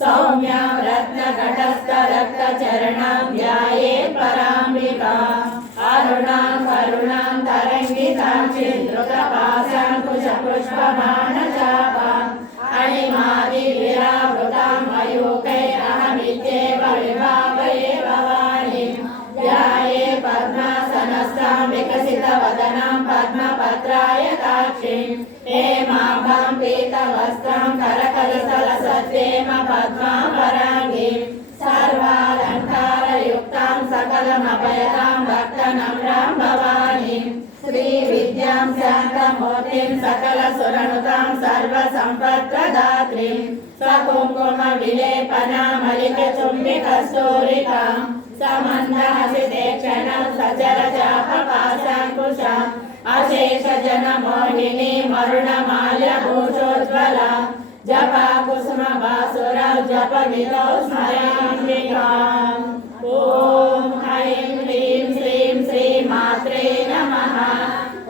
सौम्यां रत्नघटस्थरक्तचरणां ध्यायेत् पराम्बिकाम् अरुणां करुणां तरङ्गितां चिद्रुतपाशाङ्कुशपुष्पबाणचापाम् अणिमादिविरावृतां मयूखैरहमित्येव विभावये भवानीं ध्याये पद्मासनस्थां विकसितवदनां पद्मपत्रायताक्षीं हेमाभां पीतवस्त्रां करकलितलसत्तेम पद्मापराङ्गीं सर्वालङ्कारयुक्तां सकलमभयतां भक्तनम्रां भवानीं श्रीविद्यां शान्तमूर्तिं सकलसुरनुतां सर्वसम्पत्प्रदात्रीं सकुङ्कुमविलेपनामलिकचुम्बिकस्तूरिकां समन्दहसितेक्षणं सचरचापपाशाङ्कुशाम् अशेषजनमोहिनी मरुणमाल्यभूषोज्ज्वला जपाकुसुमभासुरौ जपविदौ स्मराम्बिकाम् ॐ ऐं ह्रीं श्रीं श्रीमात्रे नमः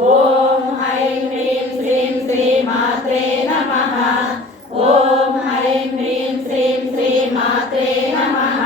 ॐ ऐं ह्रीं श्रीं श्रीमात्रे नमः ॐ ऐं ह्रीं श्रीं श्रीमात्रे नमः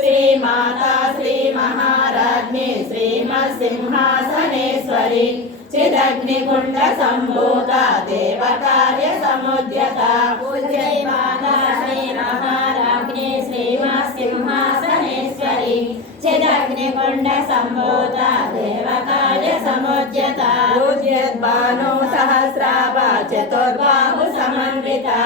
श्रीमाता श्रीमहाराज्ञी श्रीमत्सिंहासनेश्वरी चिदग्निकुण्ड सम्भूता देवकार्यसमुद्यता पूज्यमाता श्रीमहाराज्ञी श्रीमत्सिंहासनेश्वरी चिदग्निकुण्ड सम्भूता देवकार्यसमुद्यता पूज्यद्भानु सहस्राभा चतुर्बाहु समन्विता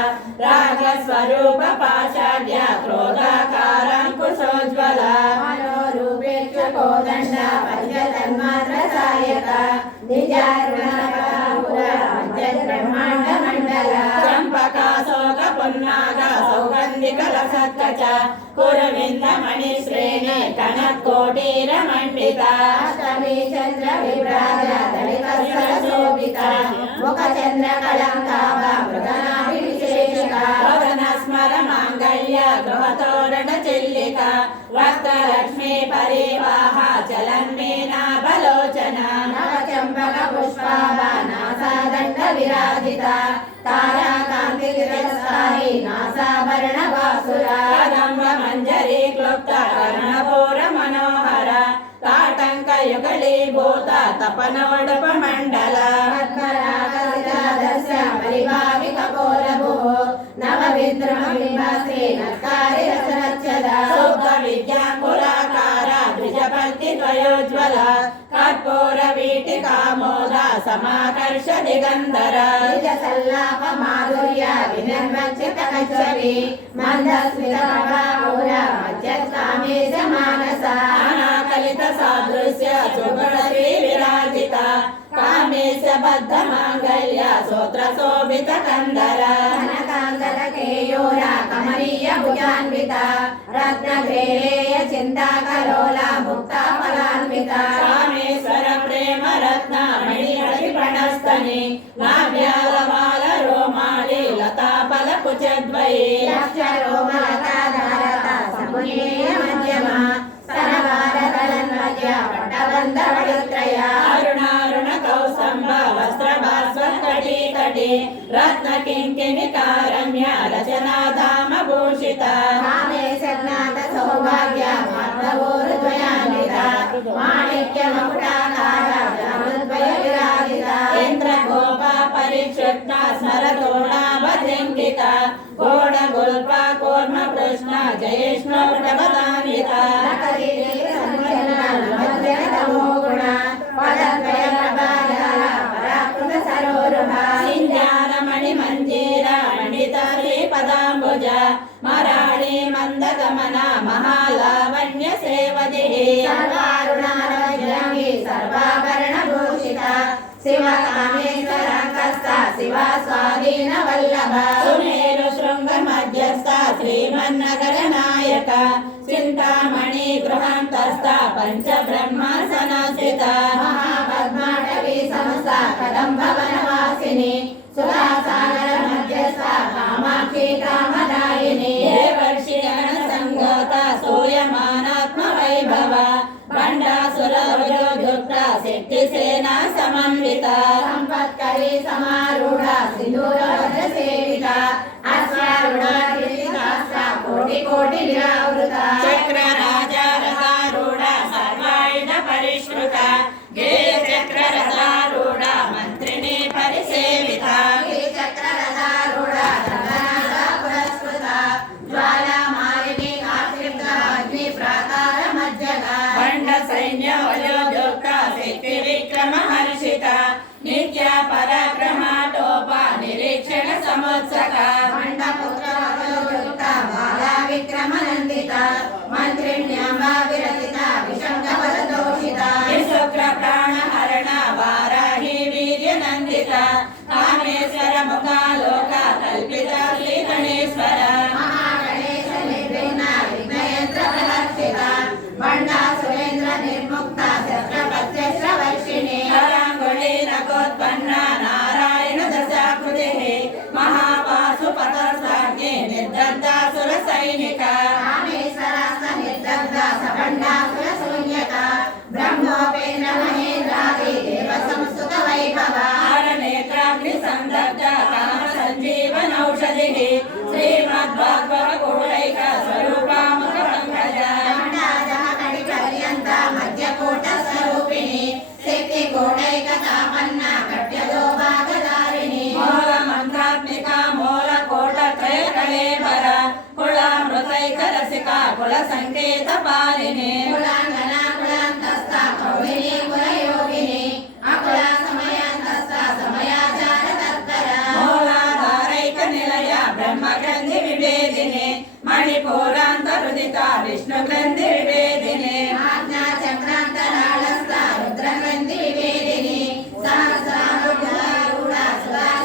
रागस्वरूप पाषाढ्य क्रोधाकाराङ्कुशोज्ज्वला मनोरूपेक्ष कोदण्ड पञ्चतन्मात्र सायका ब्रह्मांड मंडल चंपका शोक पुन्नाग सौगंधिक लसत्कच कुरविंद मणि श्रेणी कनकोटीर मंडिता अष्टमी चंद्र विभ्राज दलित शोभिता मुख चंद्र कलंकाभ मृगनाभि विशेषिका वदन स्मर मांगल्य गृहतोरण चिल्लिका वक्त्रलक्ष्मी परिवाह चलन्मीना बलोचना नवचंपक पुष्पाभानासादंड विराजिता ताराकांति गिरस्ताहि नासाभरण वासुरा कदम्ब मंजरी क्लुप्त कर्णपूर मनोहर ताटंक युगलीभूत तपनोडप मंडल पद्मरागदस्य परिभाविक कपोलभुः नवविद्रुम बिंबश्री नत्कारी रसरच्छदा शुद्ध विद्याकुलाकार द्विजपत्ति द्वयोज्ज्वल कर्पूर वीटिकामोद समाकर्ष दिगंधर निज सल्लाप माधुर्य विनिर्मच्चित कच्छपि मंदस्मित प्रभापूर मज्जत्कामेश मानसा अनाकलित सादृश्य सुगुणश्री विराजिता कामेश बद्ध मांगल्य सूत्र शोभित कंदर कनकांगद केयूर कमनीय भुजान्विता रत्नग्रेय चिंताकलोला मुक्ता फलान्विता कामेश्वर प्रेम रत्न मणि प्रणस्तनि नाभ्यालवाल रोमाली लता फल कुचद्वये लक्ष रोमलता धारता समुनेय मध्यमा स्तनभारतलन्वज्य पट्टबन्ध वडित्रय अरुणारुण कौस्तंभ वस्त्रभास्वत्कटी कटी रत्न किङ्किणिकारम्य रचना धाम भूषिता कामेशज्ञात सौभाग्य माधवोरुद्वयान्विता माणिक्य मकुटाकार जानुद्वय विराजिता इन्द्रगोपा परिक्षुप्ता स्मरतोणावधिङ्किता घोडगुल्पा कूर्म कृष्ण जयेष्णो प्रभदान्विता पदाम्बुज मराळी मंदगमन महालावण्य सेवदिः सर्वारुणारजङ्गी सर्वाभरण भूषिता शिवकामेश्वराङ्कस्था शिवा स्वाधीन वल्लभ सुमेरु शृंग मध्यस्थ श्रीमन्नगर नायक चिंतामणि गृहान्तस्थ पंच ब्रह्मासनस्थिता महापद्माटवी समस्ता कदम्ब वनवासिनी सुधासागर मध्यस्थ कामाक्षी कामदायिनी देवर्षि संगता सूयमानात्म वैभव भण्डासुरवृजुक्ता शक्तिसेना समन्विता संपत्करी समारूढा सिंधूरवज्र सेविता अश्वारूढा कीर्तिता कोटि विरावृता चक्रराजारथारूढ सर्वायुध परिष्कृता गेय चक्ररथारूढ मन्त्रिणी परिसेविता चक्ररथारूढ रङ्गनाथ पुरस्कृता ज्वालामालिनी काक्षिप्ता अग्नि प्राकार मज्जगा खण्ड सैन्य वयोद्युक्ता शक्ति विक्रम हर्षिता नित्य पराक्रमा टोपा निरीक्षण समुत्सका खण्डपुत्र वयोद्युक्ता बाला विक्रम नन्दिता मन्त्रिण्यम्बा विरचिता विशङ्क बलदोषिता शुक्र प्राणहरण वाराही वीर्य नन्दिता कामेश्वर मुखालोका कल्पिता श्री गणेश्वर महागणेश निर्विघ्ना विघ्नयन्त्र प्रहर्षिता बण्डा सुरेन्द्र निर्मुक्ता शस्त्रपत्यस्त्रवर्षिणी कराङ्गुली नकोत्पन्ना नारायण दशाकृतिः महापाशुपतस्ताग्ने निर्दग्धासुर सैनिका रामेश्वरास्त्र निर्दग्धा सबण्डासुर शून्यता ब्रह्मोपेन्द्र महेन्द्रादि देव संस्तुत वैभवा नेत्राग्नि संदग्ध काम संजीवनौषधिः श्रीमद्भागवत गौरैक स्वरूपा मुख पंकजा कटिपर्यन्ता मध्यकूट स्वरूपिणी शक्ति कोटैक तापन्ना कट्यदो भागधारिणी मूल मंत्रात्मिका मूल कोट त्रय कलेबर कुलामृतैक रसिका कुल संकेत पालिनी कुलांगना कुलांतस्था कौलिनी कुलयोगिनी अकुला समयांतस्था समयाचार तत्परा मूलाधारैक निलय ब्रह्म ग्रंथि विभेदिनी मणिपूरांत हृदिता विष्णु ग्रंथि विभेदिनी आज्ञा चक्रांतराळस्था रुद्र ग्रंथि विभेदिनी सहस्रारूढा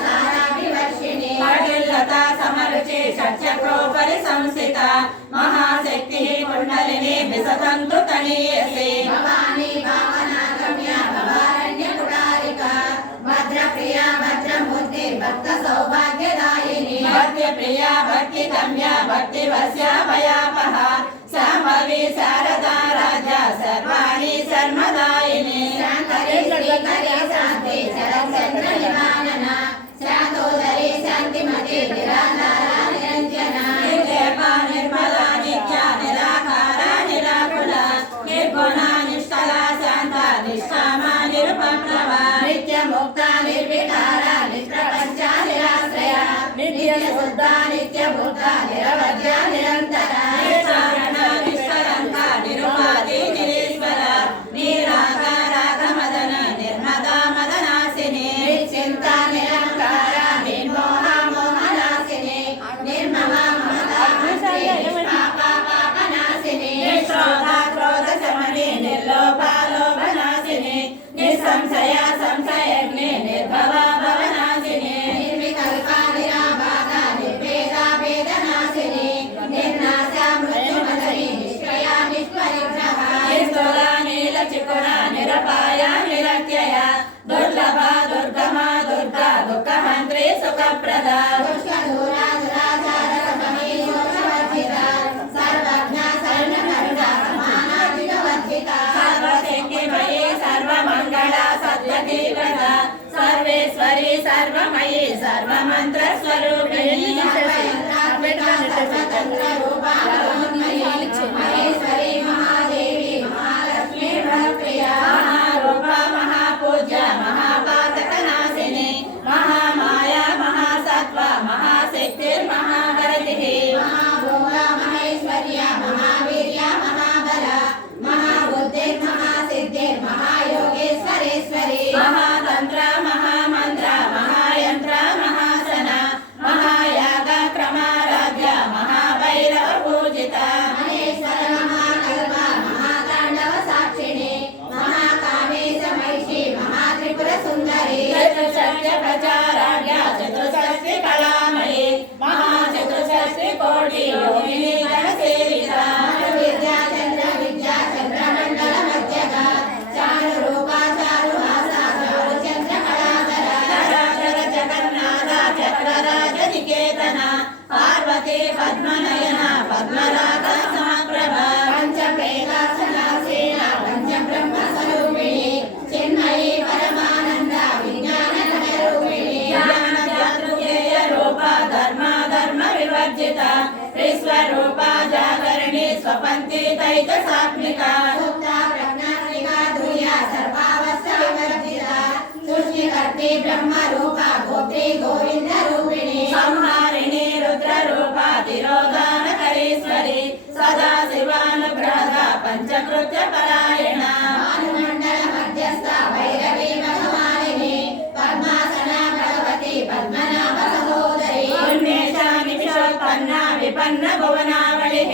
सुधासाराभिवर्षिणी पाटिल्लता समरुचि षट्चक्रोपरि संस्थिता महाशक्तिः कुण्डलिनी विसतन्तु तनीयसे भवानी भावना गम्या भवारण्य कुटारिका भद्रप्रिया भद्रमूर्ति भक्त सौभाग्यदायिनी भक्तिप्रिया भक्तिगम्या भक्तिवश्या भयापहा शाम्भवी शारदा राजा सर्वाणि सर्वदायिनी शांकरी श्रीकरी शांति शरच्चंद्र निवारणा शांतोदरी शांतिमती निराधारा निरंजना निर्लेपा निर्मला नित्या निराकारा निराकुला निर्गुणा निष्कला शांता निष्कामा निरुपप्लवा नित्य मुक्ता निर्विकारा निष्प्रपंचा निराश्रया नित्य शुद्धा नित्य बुद्धा निरवध्या निरंतरा निष्कारणा निष्कलंका निरुपाधि निरीश्वरा निराकारा मदन निर्मदा मदनासिनी निश्चिंता निरंकारा निर्मोहा मोहनासिनी निर्ममा ममता निष्पापा पापनासिनी निष्क्रोधा क्रोध शमनी निर्लोभा लोभनाशिनी निसंशया संशयग्नि निर्भवा भवनाशिनी निर्विकल्पा निराबाधा निर्भेदा वेदनाशिनी निर्नाशा मृत्युमदनी निष्क्रिया निष्परिग्रहा निस्तुला नीलचिकुरा निरपाया निरत्यया दुर्लभा दुर्गमा दुर्गा दुःखहन्त्री सुखप्रदा दुष्टदूरा दुराचार समही दोषवर्जिता सर्वज्ञा सर्वकरुणा समानाधिकवर्जिता सर्वशक्तिमयी सर्वमङ्गला सद्गतिप्रदा सर्वेश्वरी सर्वमयी सर्वमन्त्रस्वरूपिणी सर्वतंत्र रूपा महेश्वरी महादेवी महालक्ष्मी प्रिया महारूपा महापूज्या महापातकनाशिनी महामाया महासत्त्वा महाशक्तिर्महाहरतिः महाभोगा महेश्वर्या महावीर्या महाबला महाबुद्धिर्महासिद्धिर्महायोगेश्वरेश्वरी महातन्त्र महामन्त्र महायन्त्र महासना महायाग क्रमाराध्या महाभैरव पूजिता महेश्वर महाकल्पा महातांडव साक्षिणी महाकामेश महिषी महात्रिपुर सुंदरी चतुष्षष्टि प्रचाराढ्या चतुष्षष्टि कलामयी महाचतुष्षष्टि कोटि योगिनी गणसेविता विद्या चंद्र विद्या चंद्रमंडल मध्यगा चारु रूपा चारु हासा चारु चंद्र कलाधरा चराचर जगन्नाथ चक्रराज निकेतना पार्वती पद्मनयना पद्मराग समप्रभा पंचप्रेतासनासीना पंचब्रह्म स्वरूपिणी चिन्मयी परमानंद विज्ञान रूपिणी ज्ञान रूपा धर्म धर्म विवर्जिता विश्वरूपा सात्मिका सुप्ता प्रज्ञात्मिका तुर्या सर्वावस्था विवर्जिता सृष्टिकर्त्री ब्रह्म रूपा गोप्त्री गोविंद रूपिणी संहारिणी रुद्र रूपा तिरोधानकरीश्वरी सदा शिवानुग्रहदा पंचकृत्य परायणा भानुमण्डल मध्यस्थ भैरवी भगवानिनी पद्मासना भगवती पद्मनाभ सहोदरी उन्मेषा निमिषोत्पन्ना विपन्न भुवनावलिः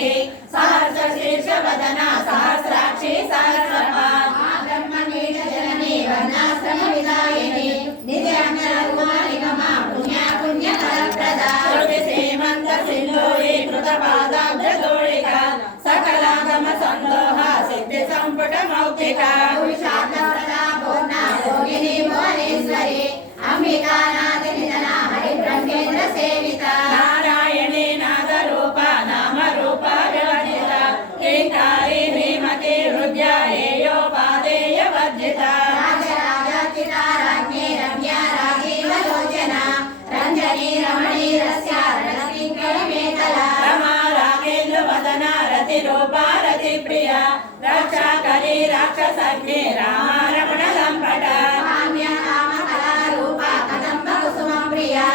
सहस्र शीर्ष वदना सहस्राक्षी सहस्रपाद ब्रह्मणीय जननी वर्णाश्रम विदायिनी नित्यानंदरूपालिकमा पुण्या पुण्य फलप्रदा श्रुति सीमंत सिंधूरी कृत पादाब्जदोळिका सकलागम संदोह सिद्धि संपुट मौक्तिका पुरुषार्थप्रदा पूर्णा योगिनी भुवनेश्वरी अंबिका नाथ निधना हरि ब्रह्मेन्द्र सेविता नारायणी नाद रूपा नाम रूपा विवर्जिता ह्रींकारी ह्रीमती हृद्या हेयोपादेय वर्जिता राजराजार्चिता राज्ञे रम्या राजीव लोचना रंजनी रमणी रस्या रणकिङ्कणमेखला रमा रागेन्द्र वदना रति रूपा रति प्रिया रक्षा करी राक्षसज्ञे रामा रमण लंपटा काम्या कामकला रूपा कदम्ब कुसुमं प्रिया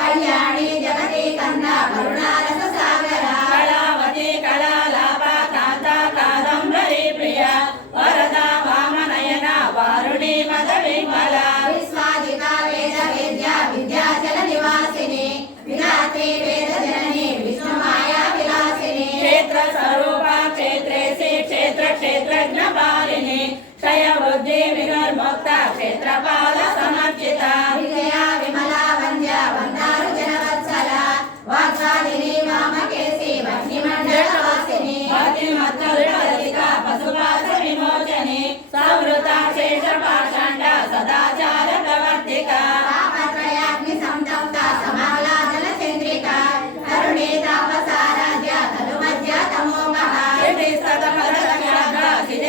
कल्याणी जगति कन्दा करुणारस सागरा कलावती कलालापा कांता कादम्बरी प्रिया वरदा वामनयना वारुणी मद विमला विश्वादिका वेद वेद्या विद्याचल निवासिनी विधात्री वेद जननी विष्णु माया विलासिनी क्षेत्र स्वरूपा क्षेत्रेसी क्षेत्र क्षेत्रज्ञ पालिनी क्षय वृद्धि विनिर्मुक्ता क्षेत्रपाल समर्चिता विजया विमला वन्द्या वन्दारु जनवत्सला वाग्वादिनी वामकेशी वह्निमण्डलवासिनी भक्तिमत्कल्पलतिका पशुपाश विमोचनी संवृता शेषपाषाण्डा सदाचार प्रवर्तिका तापत्रयाग्नि संतप्ता समाह्लादन चन्द्रिका करुणे तापसाराध्या तनुमध्या तमोमहा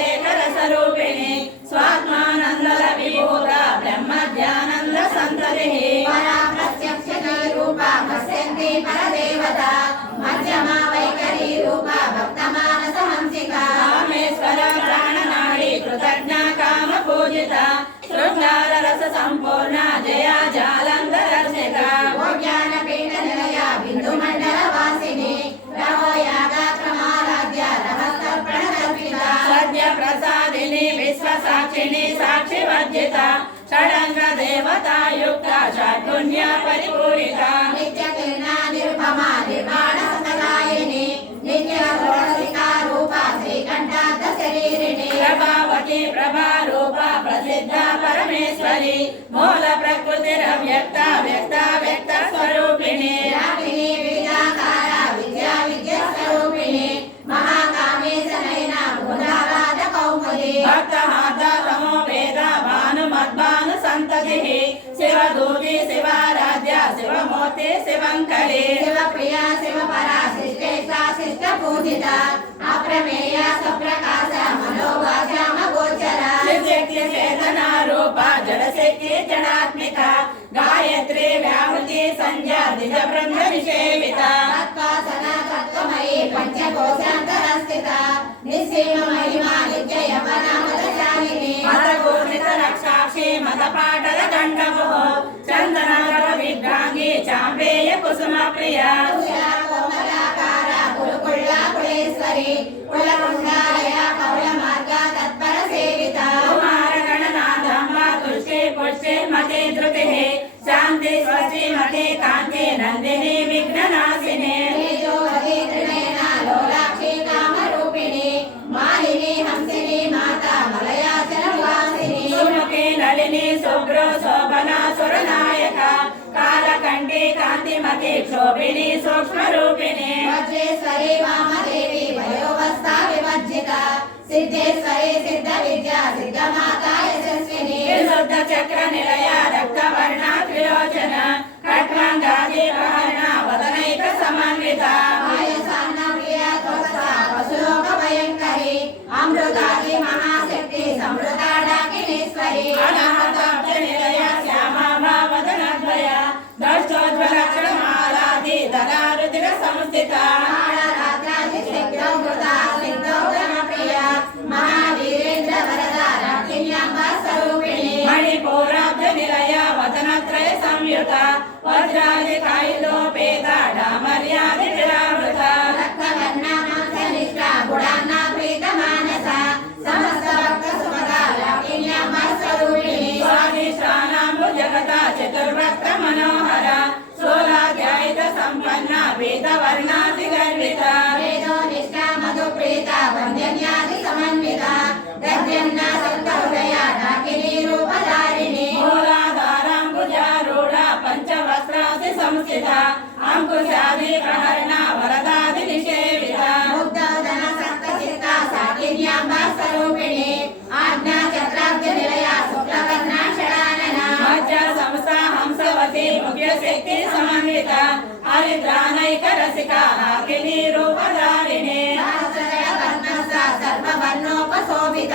सिद्धेश्वरूपिणी स्वात्मानंदल विभूता ब्रह्म ध्यानंद संततिः परा प्रत्यक्ष रूपा पश्यन्ति परदेवता मध्यमा वैखरी रूपा भक्तमानस हंसिका कामेश्वर प्राणनाडी कृतज्ञा काम पूजिता शृंगार रस संपूर्णा जया जालंधरर्षिता ज्ञानपीठ निलया बिन्दुमण्डल वासिनी रवो यागाक्रमाराध्या नमस्तर्पणकल्पिता सद्य प्रसादिनी विश्व साक्षिणी साक्षि वर्जिता षडंग देवता युक्ता षड्गुण्या परिपूरिता नित्य किरणा निरुपमा निर्वाण सतगायिनी नित्य षोडशिका रूपा श्रीकण्ठार्थ शरीरिणी प्रभावती प्रभा रूपा प्रसिद्धा परमेश्वरी मूल प्रकृतिरव्यक्ता व्यक्ता व्यक्त स्वरूपिणी व्यापिनी विविधाकारा विद्या विद्या स्वरूपिणी महाकामेश नयना मुकुन्दावाद कौमुदी भक्त हाता तमो वेद भानु मद्भानु संततिः शिवदूती शिवाराध्या शिवमूर्ति शिवंकरी शिवप्रिया शिवपरा शिष्टेष्टा शिष्टपूजिता अप्रमेया सप्रकाश मनोभाषाम गोचरा शक्ति चेतना रूपा जडशक्ति जडात्मिका गायत्री व्याहृति संज्ञा द्विज ब्रह्म निषेविता तत्त्वासना तत्त्वमयी पंचकोशान्तरस्थिता निःसीम महिमा नित्य यमनामदशालिनी मतपूर्णित रक्षाक्षी मतपाटल दण्डमुः चन्दनगर विभ्राङ्गी चाम्बेय कुसुम प्रिया कुशला कोमलाकारा कुलकुल्ला कुलेश्वरी कुलकुण्डालया कौलमार्गा तत्पर सेविता कुमार गणनाथम्ब तुष्टि पुष्टि मति धृतिः शान्ति स्वस्ति मति कान्ति नन्दिनी विघ्ननाशिनी तेजोवती त्रिनयना लोलाक्षी कामरूपिणी मालिनी हंसिनी माता मलयाचलवासिनी सुमुखी नलिनी शुभ्रो शोभना सुरनायका कालकण्ठी कान्तिमती क्षोभिनी सूक्ष्मरूपिणी वज्रेश्वरी वामदेवी वयोवस्था विवर्जिता सिद्धेश्वरी सिद्ध विद्या सिद्धमाता यशस्विनी विशुद्ध चक्र निलया रक्तवर्णा त्रिलोचना खट्वाङ्गादी प्रहरणा वदनैक समन्विता आयसान्ना प्रिया त्वत्सा वसुलोक भयङ्करी अमृतादि महाशक्ति समृता डाकिनीश्वरी अनाहताब्ज निलया श्यामा भावदनद्वया दर्शोज्ज्वलक्षणमालादि धरारुधिर संस्थिता कालरात्रादि सिद्धौ कृता सिद्धौ धनप्रिया దారిద్రానైక రసిక హాకిని రూపధారిణి సర్వవర్ణోపశోభిత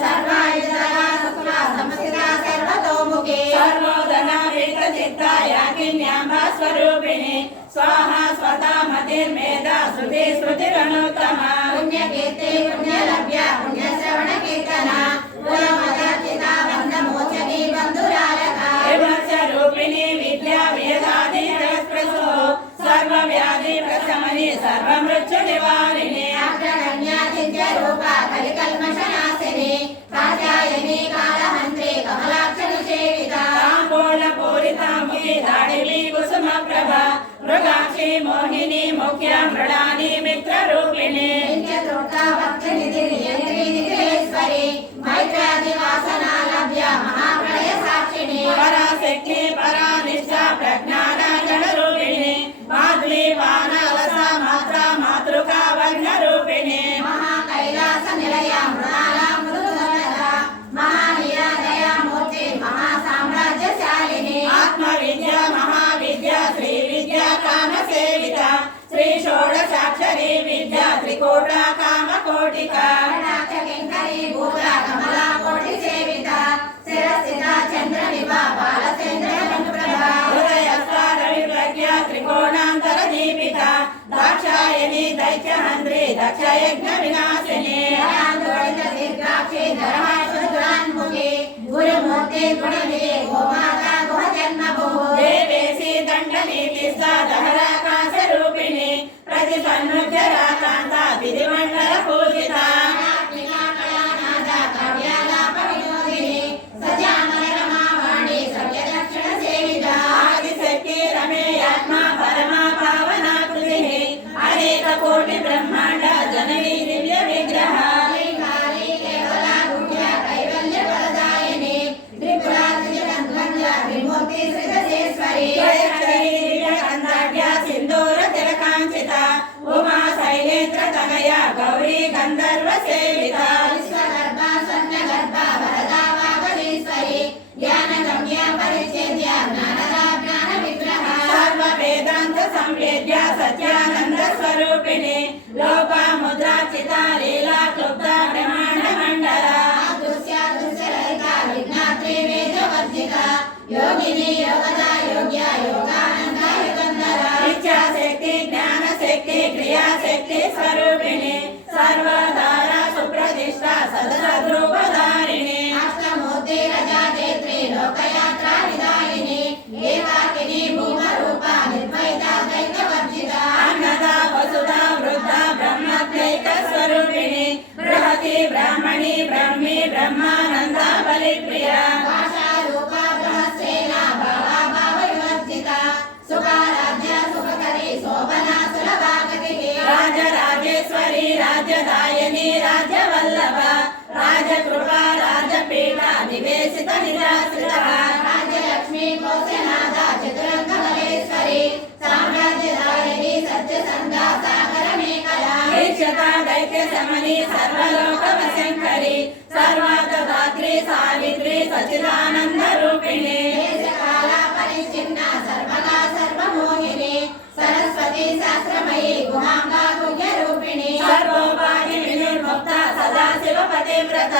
సర్వాయుధరా శుక్ల సంస్థిత సర్వతోముఖి సర్వోదన విత చిత్తాయాకిన్యాంబ స్వరూపిణి స్వాహా స్వతా మతిర్మేధ శృతి స్మృతిరనుత్తమ పుణ్యకీర్తి పుణ్యలభ్య పుణ్యశ్రవణ కీర్తన పురమదర్శిత బంధమోచని బంధురాలక రూపిణి విద్యా వేదాది జగత్ప్రసో సర్వ వ్యాధి ప్రశమని సర్వ మృత్యు నివారిణి అగ్రగణ్యాచిత్య రూప కలికల్మషనాశిని కాత్యాయని కాళహంత్రి కమలాక్షని సేవిత తాంబూల పూరితాముఖి దాడివి కుసుమ ప్రభ మృగాక్షి మోహిని ముఖ్య మృడాని మిత్ర రూపిణి మైత్రాది వాసనా లభ్య మహాప్రళయ సాక్షిణి పరాశక్తి పరానిష్ట ప్రజ్ఞానాజన రూపిణి మాధవి వానవస మాత్ర మాతృకా వర్ణ రూపిణి మహాకైలాస నిలయ మృణాల మృదుధర మహానీయ దయామూర్తి మహాసామ్రాజ్యశాలిని ఆత్మ విద్య మహావిద్య శ్రీ విద్య కామ సేవిత శ్రీ షోడశాక్షరి విద్య త్రికోట కామ కోటిక కింకరీ భూత కమలా కోటి సేవిత శిరస్థిత చంద్ర నిభా బాలచంద్ర ప్రభా హృదయస్థ రవి ప్రజ్ఞ త్రికోణాంతర దీపిత దాక్షాయని దైత్యహంత్రి దక్ష యజ్ఞ వినాశిని దీర్ఘాక్షి ధర్మాశుద్రాన్ముఖి గురుమూర్తి గుణనిధి గోమాత గుహ జన్మభూ దేవేసి దండ నీతిస్థ దహరాకాశ రూపిణి ప్రతి సన్నుజ్య రాకాంత విధిమండల పూజిత ఆదిశక్తి రమేయాత్మ పరమా పావనాకృతి అనేక కోటి బ్రహ్మాండ జననీ దివ్య విగ్రహ సింధూర తిలకాంచిత ఉమా శైలేంద్ర తనయ గౌరీ గంధర్వ సేవిత సర్వ వేదాంత సంవేద్య సత్యానంద స్వరూపిణి లోక ముద్రాచిత లీలా క్లుప్త బ్రహ్మాండ మండల యోగిని యోగదా యోగ్య యోగానంద యుగంధర ఇచ్ఛాశక్తి జ్ఞానశక్తి క్రియాశక్తి స్వరూపిణి సర్వధార సుప్రతిష్ట సదసద్రూపధారిణి అష్టమూర్తి రజాదేత్రి లోకయాత్రా విదాయిని ఏకాకిని భూమరూప నిర్భయిత దైత్యవర్జిత అన్నద వసుధ వృద్ధ బ్రహ్మత్రైక స్వరూపిణి బృహతి బ్రాహ్మణి బ్రహ్మి బ్రహ్మానంద బలిప్రియ భాషారూప బృహస్సేన భావా భావవివర్జిత సుఖారాధ్య సుఖకరి శోభనా సులభాగతి రాజరాజేశ్వరి రాజ్యదాయని రాజవల్లభ రాజకృపా రాజపీఠ నివేశిత నిరాశ్రిత రాజ్యలక్ష్మీ కోశనాథ చతురంగ బలేశ్వరి సామ్రాజ్యదాయిని సత్యసంగా సాగర మేఖలా దీక్షత దైత్య శమని సర్వలోక వశంకరి సర్వాతదాత్రి సావిత్రి సచిదానంద రూపిణి దేశకాల పరిచ్ఛిన్న సర్వగా సర్వమోహిని సరస్వతి శాస్త్రమయీ గుహాంగా గుహ్య రూపిణి సర్వోపాధి వినిర్ముక్త సదాశివ పతివ్రత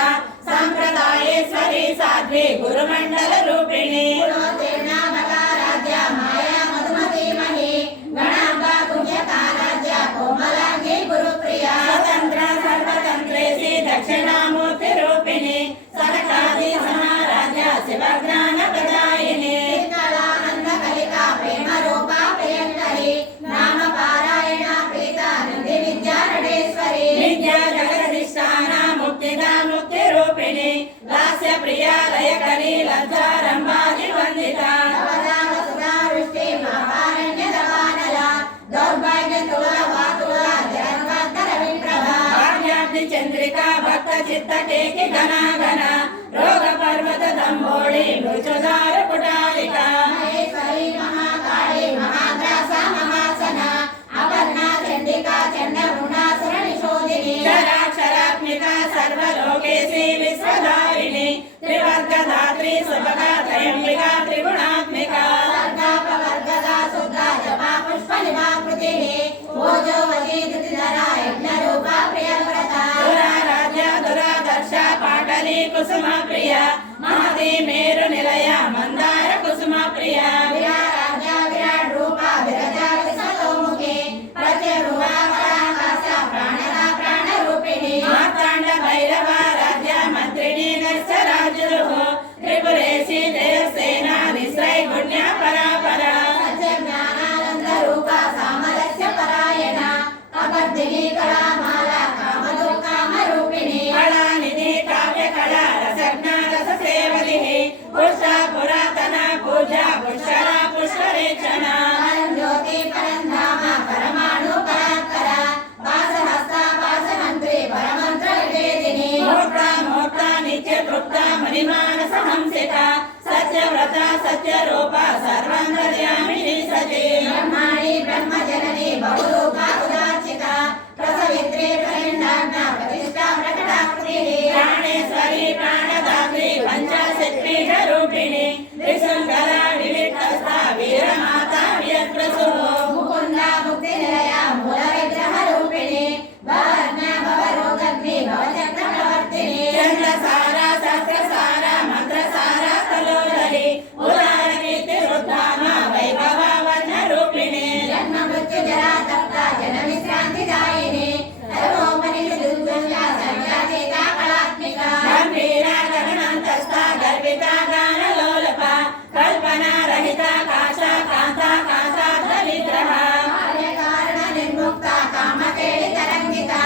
సంప్రదాయేశ్వరి సాధ్వి గురుమండల రూపిణి గుణోత్తీర్ణ బలారాధ్య మాయా మధుమతీమహి గణాంబా గుహ్యకారాధ్య కోమలాంగి గురుప్రియ స్వతంత్ర సర్వతంత్రేసి దక్షిణామూర్తి రూపిణి సనకాది సమారాధ్య శివజ్ఞాన ప్రదాయిని కళానంద కలికా ప్రేమ రూప ప్రియంకరి నామ పారాయణ ప్రీత నంది విద్యా నటేశ్వరి విద్యా జగదధిష్టాన ముక్తిదా ముక్తి రూపిణి లాస్య ప్రియా లయకరి లజ్జారంభాది వందిత అవదాన సుధా వృష్టి మహారణ్య దవానల దౌర్భాగ్య తుల వాతుల జగద్వర్ధన విప్రభా భాగ్యాబ్ది చంద్రిక భక్త చిత్త కేకి ఘన ఘన రోగ పర్వత దంబోళి మృచుదార కుటాలిక మహేశ్వరి మహాకాళి మహాగ్రాస మహాసన అపర్ణ చండికా చండముండాసుర నిషోదిని క్షరాక్షరాత్మిక సర్వలోకేశి విశ్వధారిణి త్రివర్గధాత్రి సుభగా త్రయంబిక త్రిగుణాత్మిక సర్గాపవర్గద శుద్ధ జపా పుష్ప निवाकृतिः ओजोवती धृतिधरा यज्ञरूपा प्रियव्रता दुराराध्य दुरादर्श पाटली कुसुम प्रिय महती मेरु निलय मंदार कुसुम प्रिय विराराध्या विराट रूपा विरजा विसतोमुखे प्रत्यरूपा पराकाश प्राणदा प्राणरूपिणी मार्तांड भैरव राज्य मंत्रिणी नर्सराजुः त्रिपुरेशी देवसेना निश्रय गुण्य परापरा सत्य ज्ञानानंद रूपा सामरस्य परायणा अबद्धिनी कलामाला कामदो कामरूपिणी कला निधि काव्य कला रसज्ञा रस सेवलिः पुरुषा पुरातन पूजा पुष्करा पुष्करेक्षणा परं ज्योति परं धाम परमाणु परात्परा वासहस्ता वासमन्त्री परमन्त्र विवेदिनी मूर्ता मूर्ता नित्य तृप्ता मणिमानस हंसिता सत्यव्रता सत्यरूपा सर्वान्तर्यामिनी सती ब्रह्माणि ब्रह्मजननी बहुरूपा उदार्चिता प्रसवित्री प्रलिण्डाग्ना प्रतिष्ठा प्रकटाकृतिः प्राणेश्वरी प्राणदात्री पंचाशत्पीठ रूपिणी त्रिशङ्करा विविक्तस्था वीरमाता व्यप्रसुः मुकुन्दा मुक्तिनिलया मूलविग्रहरूपिणी भवज्ञा भवरोगग्नि भवचक्रप्रवर्तिनी चन्द्रसारा शस्त्रसारा मन्त्रसारा कलोदरी उदारकीर्तिरुद्धामा वैभवा वर्णरूपिणी जन्म मृत्यु जरा तप्ता जनविश्रान्तिदायिनी सर्वोपनिषदुर्गुण्या संज्ञातीता कलात्मिका गम्भीरा गगनान्तस्था गर्विता गानलोलपा कल्पना रहिता काशा कान्ता काशार्थ विग्रहा कार्यकारण निर्मुक्ता कामकेळि तरङ्गिता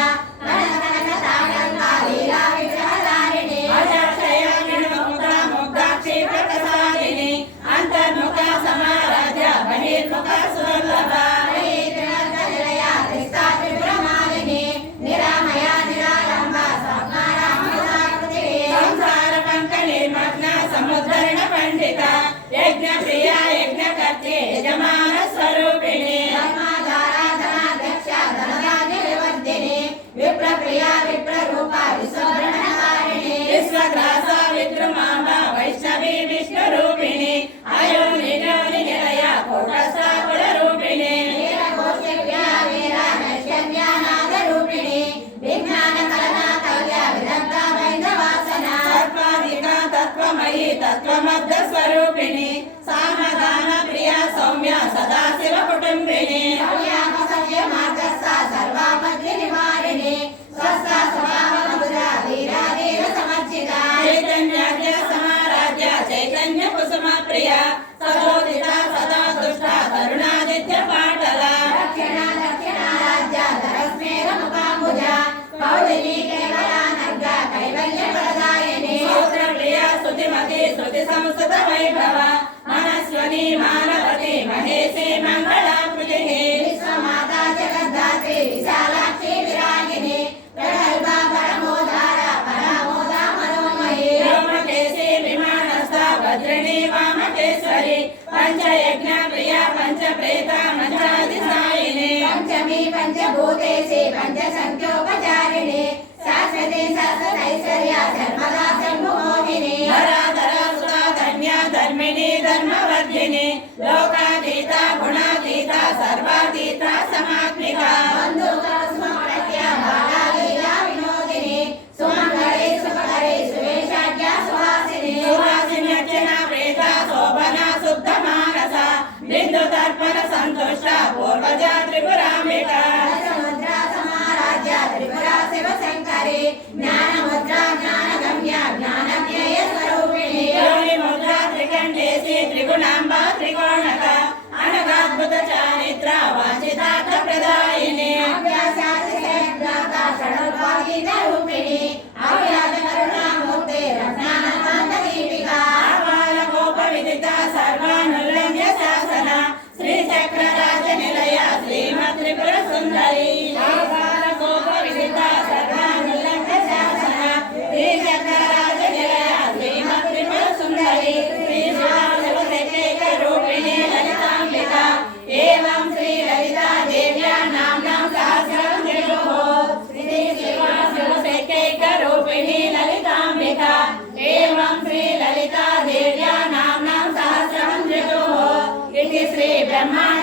गणकनकताडङ्का लीला विग्रहधारिणी अजक्षया निर्मुक्ता मुग्धाक्षी प्रकसादिनी अन्तर्मुखा समाराध्य बहिर्मुखा सुदुर्लभा निलया त्रिस्ता त्रिपुरमालिनी निरामया निरालम्बा स्वात्मारामकृतिः संसार पंक निर्मग्ना समुद्धरण पंडिता यज्ञ प्रिया यज्ञकर्त्री यजमान स्वरूपिणी धर्माधाराधनाध्यक्षा धनधान्य विवर्धिनी विप्रप्रिया विप्ररूपा विश्वभ्रमणकारिणी विश्वग्रासा विद्रुमामा वैष्णवी विष्णुरूपिणी अयोनिजोनि निलया कोटस्था कुलरूपिणी वीरघोषव्या वीरा नैष्कर्म्यानादरूपिणी विज्ञानकलना कल्या विदग्धा वैन्द्रवासना सर्वाधिका तत्त्वमयी तत्त्वमद्ध स्वरूपिणी सामदान प्रिया सौम्या सदाशिव कुटुम्बिनी सौर्यापसव्य मार्गस्था सर्वापद्य निवारिणी स्वस्था स्वभाव मधुरा वीरा वीर समर्चिता चैतन्याद्य समाराध्य चैतन्य कुसुम प्रिया सजोदिता सदा दुष्टा करुणादित्य पाटला दक्षिणा दक्षिणाराध्या धरस्मेर मुखाम्बुजा कौलिनी केवलानर्गा कैवल्य प्रदायिनी सूत्र प्रिया स्तुतिमती स्तुति संस्कृत वैभव मनस्वनी मानवती महेशी मंगलाकृतिः विश्वमाता जगद्धात्री विशालाक्षी विरागिनी प्रगल्भा परमोदारा परामोदा मनोमयी व्योमकेशी विमानस्था वज्रिणी वामकेश्वरी पंचयज्ञ प्रिया पंचप्रेता मंचाधिसायिनी पंचमी पंचभूतेशी पंचसंख्योपचारिणी शाश्वती शाश्वतैश्वर्या धर्मदा शम्भुमोहिनी धराधरा सुता धन्या धर्मिणी धर्मवर्धिनी लोकातीता गुणातीता सर्वातीता समात्मिका बन्धुकस्मप्रत्या बाला लीला विनोदिनी सुमङ्गले सुखकरे सुवेशाढ्या सुहासिनी सुहासिन्यर्चना प्रेता शोभना शुद्धमानसा बिन्दुतर्पण सन्तुष्टा पूर्वजा त्रिपुराम्बिका दशमुद्रा समाराध्या त्रिपुरा शिवशङ्करी ज्ञानमुद्रा ज्ञानगम्या ज्ञानज्ञेय स्वरूपिणी योनि मुद्रा त्रिकण्डेशी त्रिगुणाम्बा त्रिकोणका अनगाद्भुत चारित्रा वाञ्छितार्थ प्रदायिनी अभ्यासातिशयज्ञाता षडुर्वागीतरूपिणी अव्याजकरुणामूर्ते रत्नानन्ददीपिका आपालकोपविदिता सर्वानुल्लङ्घ्य शासना श्रीचक्रराज निलया श्रीमत्त्रिपुर सुन्दरी आपालकोपविदिता सर्वानुल्लङ्घ्य शासना श्रीचक्रराज निलया श्रीमत्त्रिपुर सुन्दरी श्रीशिवशक्तिरूपिणी ललिताम्बिका एवं श्रीललिता देव्या नाम्नां सहस्रं त्रिभुः श्रीशिवशक्तिरूपिणी ललिताम्बिका एवं श्रीललिता देव्या नाम्नां सहस्रं त्रिभुः इति श्री ब्रह्माण्ड